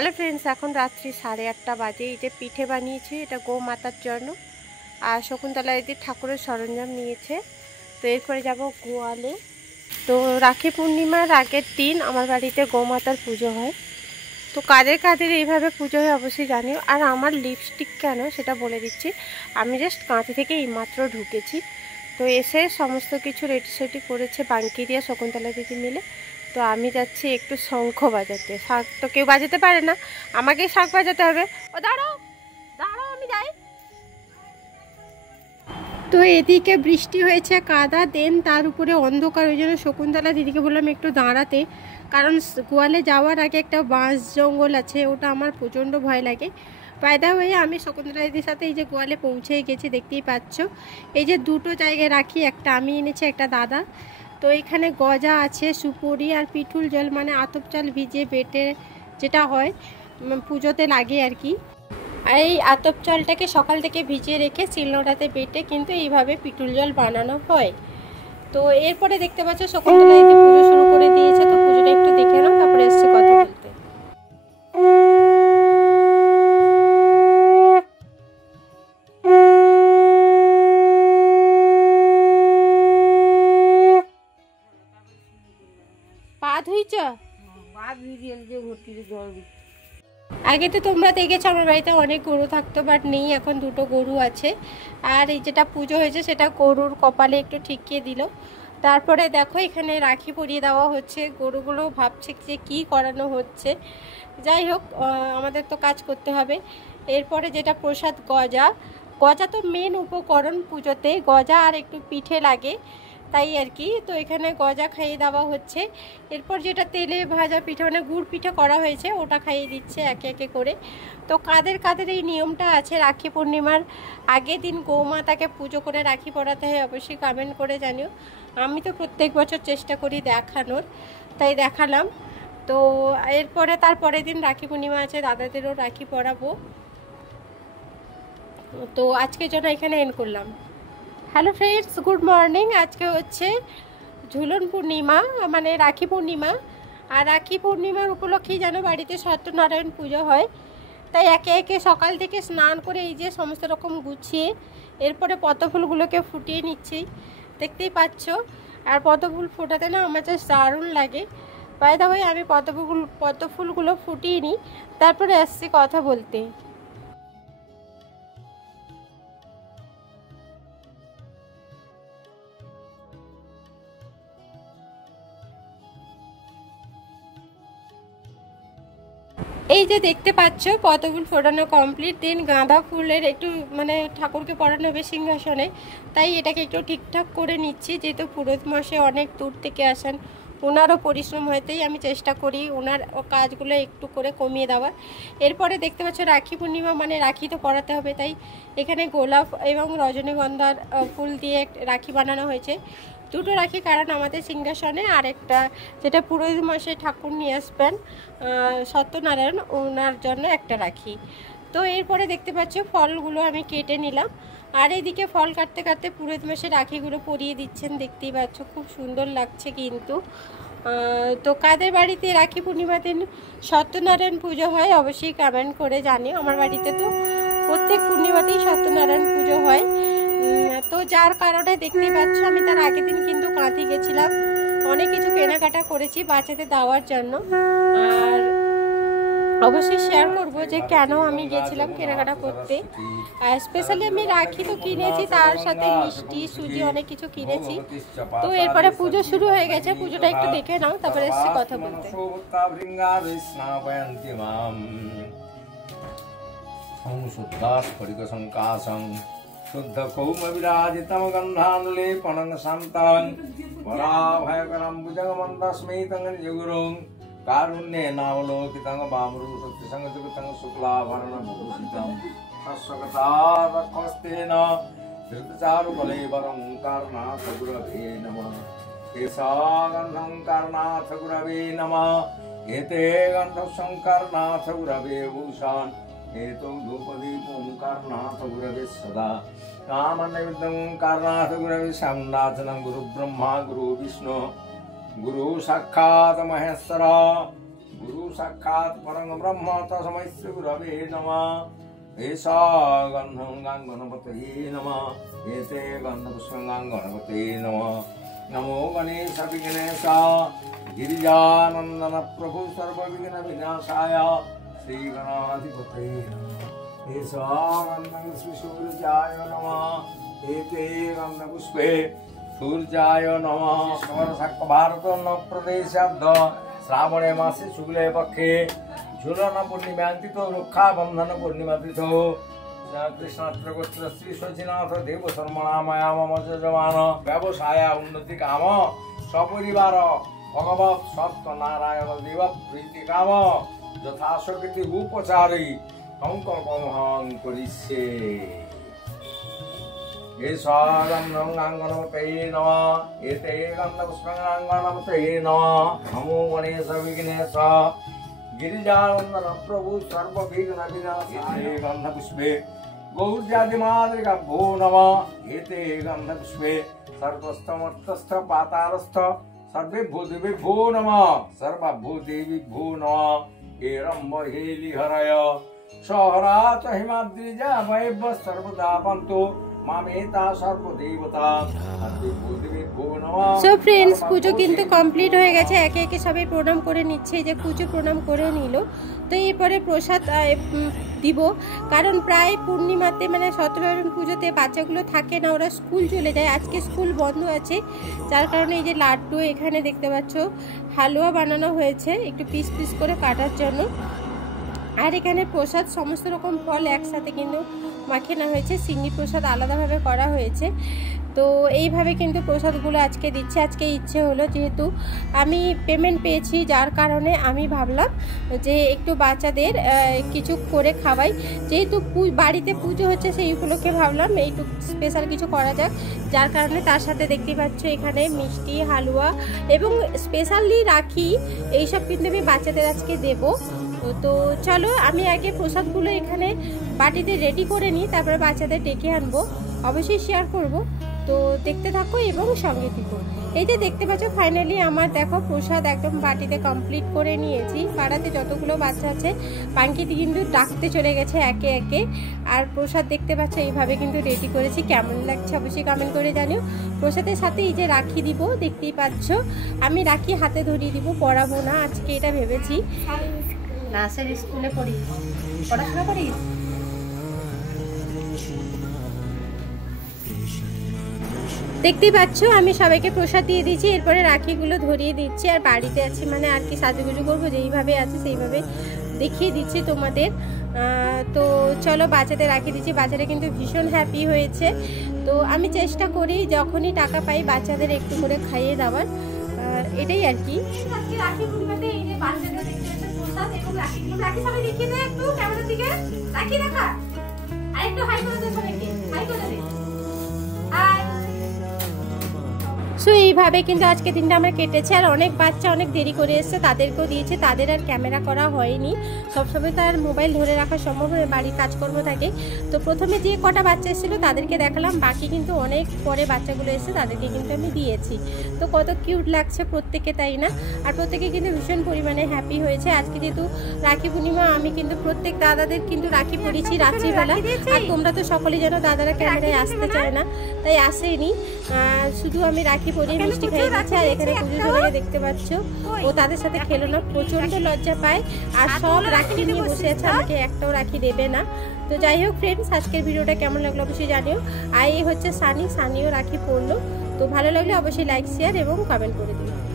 Hello friends, এখন রাত্রি 8:30 বাজে। এই যে পিঠে বানিয়েছি, এটা গো মাতার জন্য। আর শকুন্তলা দিদি ঠাকুরের সরঞ্জাম নিয়েছে। তো এরপরে যাব গোয়ালে। তো রাখি পূর্ণিমার আগের দিন আমার বাড়িতে গোমাতার পুজো হয়। তো কাদের কাদের এইভাবে পুজো হয় অবশ্যই জানিও। আর আমার লিপস্টিক কেন সেটা বলে দিচ্ছি। আমি জাস্ট কাঁথি থেকে এইমাত্র ঢুকেছি। তো এসে সমস্ত কিছু রেডি সেটি করেছে বাঙ্কি দিয়ে শকুন্তলা দিদি মিলে। তো আমি যাচ্ছি একটু শঙ্খ বাজাতে। শাঁখ তো কেউ বাজাতে পারে না, আমাকেই শাঁখ বাজাতে হবে। ও দাঁড়াও দাঁড়াও, আমি যাই। তো এদিকে বৃষ্টি হয়েছে, কাদা দেন, তার উপরে অন্ধকার। ওই জন্য শকুন্তলা দিদিকে বললাম একটু দাঁড়াতে, কারণ গোয়ালে যাওয়ার আগে একটা বাঁশ জঙ্গল আছে, ওটা আমার প্রচণ্ড ভয় লাগে। ফায়দা হয়ে আমি শকুন্তলা দিদির সাথে এই যে গোয়ালে পৌঁছে গেছি, দেখতেই পাচ্ছ। এই যে দুটো জায়গায় রাখি, একটা আমি এনেছি, একটা দাদা। তো এখানে গজা আছে, সুপুরি আর পিঠুল জল, মানে আতপ চাল ভিজে বেটে যেটা হয় পুজোতে লাগে আর কি। আর এই আতপ চালটাকে সকাল থেকে ভিজিয়ে রেখে শিলনোড়াতে বেটে কিন্তু এইভাবে পিঠুল জল বানানো হয়। তো এরপরে দেখতে পাচ্ছ শকুন্তলা দিদি পুজো শুরু করে দিয়েছে। তো পুজোটা একটু দেখে নাও, তারপরে এসছে কথা বলতে। পা ধুইছ? আগে তো তোমরা দেখেছো আমার বাড়িতে অনেক গরু থাকতো, বাট নেই, এখন দুটো গরু আছে। আর এই যেটা পুজো হয়েছে সেটা গরুর কপালে একটু ঠিকিয়ে দিল। তারপরে দেখো এখানে রাখি পরিয়ে দেওয়া হচ্ছে। গরুগুলো ভাবছে যে কী করানো হচ্ছে। যাই হোক, আমাদের তো কাজ করতে হবে। এরপরে যেটা প্রসাদ, গজা। গজা তো মেন উপকরণ পুজোতে, গজা আর একটু পিঠে লাগে, তাই আর কি। তো এখানে গজা খাইয়ে দেওয়া হচ্ছে। এরপর যেটা তেলে ভাজা পিঠে, মানে গুড় পিঠে করা হয়েছে, ওটা খাইয়ে দিচ্ছে একে একে করে। তো কাদের কাদের এই নিয়মটা আছে রাখি পূর্ণিমার আগের দিন গৌমাতাকে পুজো করে রাখি পরাতে হয়, অবশ্যই কমেন্ট করে জানিও। আমি তো প্রত্যেক বছর চেষ্টা করি দেখানোর, তাই দেখালাম। তো এরপরে তারপরের দিন রাখি পূর্ণিমা আছে, দাদাদেরও রাখি পরাবো। তো আজকের জন্য এখানে এন্ড করলাম। Hello friends, good morning. আজকে হচ্ছে ঝুলন পূর্ণিমা, মানে রাখি পূর্ণিমা। আর রাখি পূর্ণিমার উপলক্ষেই যেন বাড়িতে সত্যনারায়ণ পুজো হয়। তাই একে একে সকাল থেকে স্নান করে এই যে সমস্ত রকম গুছিয়ে এরপরে পদ্মফুলগুলোকে ফুটিয়ে নিচ্ছি, দেখতেই পাচ্ছ। আর পদ্মফুল ফোটাতে না আমার জাস্ট দারুণ লাগে। বাই দ্য ওয়ে, আমি পদ্মফুলগুলো ফুটিয়ে নিই, তারপরে আসছি কথা বলতে। এই যে দেখতে পাচ্ছ পদ্মফুল ফোটানো কমপ্লিট। দেন গাঁদা ফুলের একটু মানে ঠাকুরকে পরানো হবে সিংহাসনে, তাই এটাকে একটু ঠিকঠাক করে নিচ্ছি। যেহেতু পুরোহিত মশাই অনেক দূর থেকে আসেন, ওনারও পরিশ্রম হতেই আমি চেষ্টা করি ওনার কাজগুলো একটু করে কমিয়ে দেওয়ার। এরপরে দেখতে পাচ্ছ রাখি পূর্ণিমা, মানে রাখি তো পরাতে হবে, তাই এখানে গোলাপ এবং রজনীগন্ধার ফুল দিয়ে রাখি বানানো হয়েছে। দুটো রাখি, কারণ আমাদের সিংহাসনে আরেকটা যেটা পুরোহিত মশাই ঠাকুর নিয়ে আসবেন সত্যনারায়ণ, ওনার জন্য একটা রাখি। তো এরপরে দেখতে পাচ্ছ ফলগুলো আমি কেটে নিলাম। আর এইদিকে ফল কাটতে কাটতে পুরোহিত মশাই রাখিগুলো পরিয়ে দিচ্ছেন, দেখতেই পাচ্ছ, খুব সুন্দর লাগছে কিন্তু। তো কাদের বাড়িতে রাখি পূর্ণিমা দিন সত্যনারায়ণ পুজো হয় অবশ্যই কমেন্ট করে জানিও। আমার বাড়িতে তো প্রত্যেক পূর্ণিমাতেই সত্যনারায়ণ পুজো হয়। তো যার কারণে দেখতেই পাচ্ছ আমি তার আগের দিন কিন্তু কাঁথি গেছিলাম, অনেক কিছু কেনাকাটা করেছি বাচ্চাদের দেওয়ার জন্য। আর অবশ্যই শেয়ার করবো যে কেন আমি গেছিলাম কেনাকাটা করতে। স্পেশালি আমি রাখি তো কিনেছি, তার সাথে মিষ্টি, সুজি, অনেক কিছু কিনেছি। তো এরপরে পুজো শুরু হয়ে গেছে, পুজোটা একটু দেখে নাও, তারপরে এসে কথা বলতে। শুদ্ধ কৌম বিরাজিতম গন্ধানুলেপনং শান্তং পরাভয়করং ভুজগমন্দস্মৈতং নিজগুরুং কারুণ্যে নাবলোকিতং বামরু সত্যসং জগতং শুক্লাভরণং ভূষিতং তস্যকতারক্ষস্তেন ধৃতচারুবলে বরং কারনাথ গুরবে নমঃ কেশগন্ধং কারনাথ গুরবে নমঃ এতে গন্ধং কারনাথ গুরবে ভূষণ हेतु धूपदीपं कारनाथ गुरवे सदा कामनैवेद्यं कारनाथ गुरवे श्यामनाथनं गुरु ब्रह्मा गुरु विष्णु गुरु साक्षात् महेश्वर गुरु साक्षात् परं ब्रह्म तस्मै श्री गुरवे नमः एषा गन्धं गणपतये नमः एते गन्धपुष्पं गणपतये नमः नमो गणेश विघ्नेश गिरिजानन्दन प्रभु सर्वविघ्न विनाशाय श्री गणाधिपतये नमः एषा गन्धं सूर्याय नमः एते गन्धपुष्पे सूर्याय नमः समरसाक्ष भारत न प्रदेशाब्द श्रावणे मासे शुक्ले पक्षे झूलन पूर्णिमांति तो रुक्षा बंधन पूर्णिमा तिथो कृष्णात्र गोत्र श्री शचीनाथ देव शर्मणामया मम यजमान व्यवसाय उन्नति काम सपरिवार भगवत सत्यनारायण देव प्रीति काम यथाशक्ति उपचारी संकल्पमहं करिष्ये एषा गन्धं गणपतये नमः एते गन्धपुष्पं गणपतये नमः नमो गणेश विघ्नेश गिरिजानन्दन प्रभु सर्वविघ्न विनाशाय गन्धपुष्पे गौर्यादिमातृका भो नमः एते गन्धपुष्पे सर्वस्तमर्थस्थ पातालस्थ सर्वेभ्यो देवेभ्यो नमः सर्वभूदेवेभ्यो नमः हे रम्भ हेलिहरय सहराच हिमाद्रिजा वैभ सर्वदा पन्तु সো ফ্রেন্ডস পুজো কিন্তু কমপ্লিট হয়ে গেছে একে একে সবাই প্রণাম করে নিচ্ছে যে কুচু প্রণাম করে নিল তো এরপরে প্রসাদ দিব কারণ প্রায় পূর্ণিমাতে মানে সত্যনারায়ণ পুজোতে বাচ্চাগুলো থাকে না ওরা স্কুল চলে যায় আজকে স্কুল বন্ধ আছে যার কারণে এই যে লাড্ডু এখানে দেখতে পাচ্ছ হালুয়া বানানো হয়েছে একটু পিস পিস করে কাটার জন্য আর এখানে প্রসাদ সমস্ত রকম ফল একসাথে কিন্তু মাখানো হয়েছে সিঙ্গি প্রসাদ আলাদাভাবে করা হয়েছে তো এইভাবে কিন্তু প্রসাদগুলো আজকে দিচ্ছে আজকে ইচ্ছে হলো যেহেতু আমি পেমেন্ট পেয়েছি যার কারণে আমি ভাবলাম যে একটু বাচ্চাদের কিছু করে খাওয়াই যেহেতু বাড়িতে পুজো হচ্ছে সেই উপলক্ষে ভাবলাম একটু স্পেশাল কিছু করা যাক যার কারণে তার সাথে দেখতে পাচ্ছ এখানে মিষ্টি হালুয়া এবং স্পেশালি রাখি এইসব কিন্তু আমি বাচ্চাদের আজকে দেবো তো চলো আমি আগে প্রসাদগুলো এখানে বাটিতে রেডি করে নিই তারপরে বাচ্চাদের ডেকে আনবো অবশ্যই শেয়ার করব তো দেখতে থাকো এবং সঙ্গে থাকো এই যে দেখতে পাচ্ছ ফাইনালি আমার দেখো প্রসাদ একদম বাটিতে কমপ্লিট করে নিয়েছি পাড়াতে যতগুলো বাচ্চা আছে পাঙ্কিটি কিন্তু ডাকতে চলে গেছে একে একে আর প্রসাদ দেখতে পাচ্ছ এইভাবে কিন্তু রেডি করেছি কেমন লাগছে অবশ্যই কমেন্ট করে জানিও প্রসাদের সাথে এই যে রাখি দিব দেখতেই পাচ্ছ আমি রাখি হাতে ধরিয়ে দিব পরাবো না আজকে এটা ভেবেছি নার্সারি স্কুলে পড়ি পড়াশোনা করিস দেখতেই পাচ্ছ আমি সবাইকে প্রসাদ দিয়ে দিচ্ছি এরপরে রাখিগুলো ধরিয়ে দিচ্ছি আর বাড়িতে আছি মানে আর কি সাজুগুজু করবো যেইভাবে আছে সেইভাবে দেখিয়ে দিচ্ছি তোমাদের তো চলো বাচ্চাদের রাখি দিচ্ছি বাচ্চারা কিন্তু ভীষণ হ্যাপি হয়েছে তো আমি চেষ্টা করি যখনই টাকা পাই বাচ্চাদের একটু করে খাইয়ে দেওয়ার এটাই আর কি রাখি পূর্ণিমাতে এই যে বাচ্চাদের রাখি সবাই দেখিয়ে দে একটু ক্যামেরার দিকে রাখি দেখা আর একটু হাই করে দে সবাইকে হাই করে দে হাই সো এইভাবে কিন্তু আজকে দিনটা আমরা কেটেছে আর অনেক বাচ্চা অনেক দেরি করে এসছে তাদেরকেও দিয়েছে তাদের আর ক্যামেরা করা হয়নি সবসময় তো আর মোবাইল ধরে রাখা সম্ভব নয় বাড়ির কাজকর্ম থাকে তো প্রথমে যে কটা বাচ্চা এসেছিলো তাদেরকে দেখালাম বাকি কিন্তু অনেক পরে বাচ্চাগুলো এসে তাদেরকে কিন্তু আমি দিয়েছি তো কত কিউট লাগছে প্রত্যেকে তাই না আর প্রত্যেকে কিন্তু ভীষণ পরিমাণে হ্যাপি হয়েছে আজকে যেহেতু রাখি পূর্ণিমা আমি কিন্তু প্রত্যেক দাদাদের কিন্তু রাখি পরিয়েছি রাত্রিবেলা আর তোমরা তো সকলেই জানো দাদারা ক্যামেরায় আসতে চায় না তাই আসেনি শুধু আমি রাখি পরিয়ে মিষ্টি খাইয়ে দিচ্ছে আর এখানে পুজো চলে দেখতে পাচ্ছ ও তাদের সাথে খেলো না প্রচন্ড লজ্জা পায় আর সব রাখি নিয়ে বসে আছে আমাকে একটাও রাখি দেবে না তো যাই হোক ফ্রেন্ডস আজকের ভিডিওটা কেমন লাগলো অবশ্যই জানিও আর এই হচ্ছে সানিও রাখি পড়লো তো ভালো লাগলে অবশ্যই লাইক শেয়ার এবং কমেন্ট করে দিও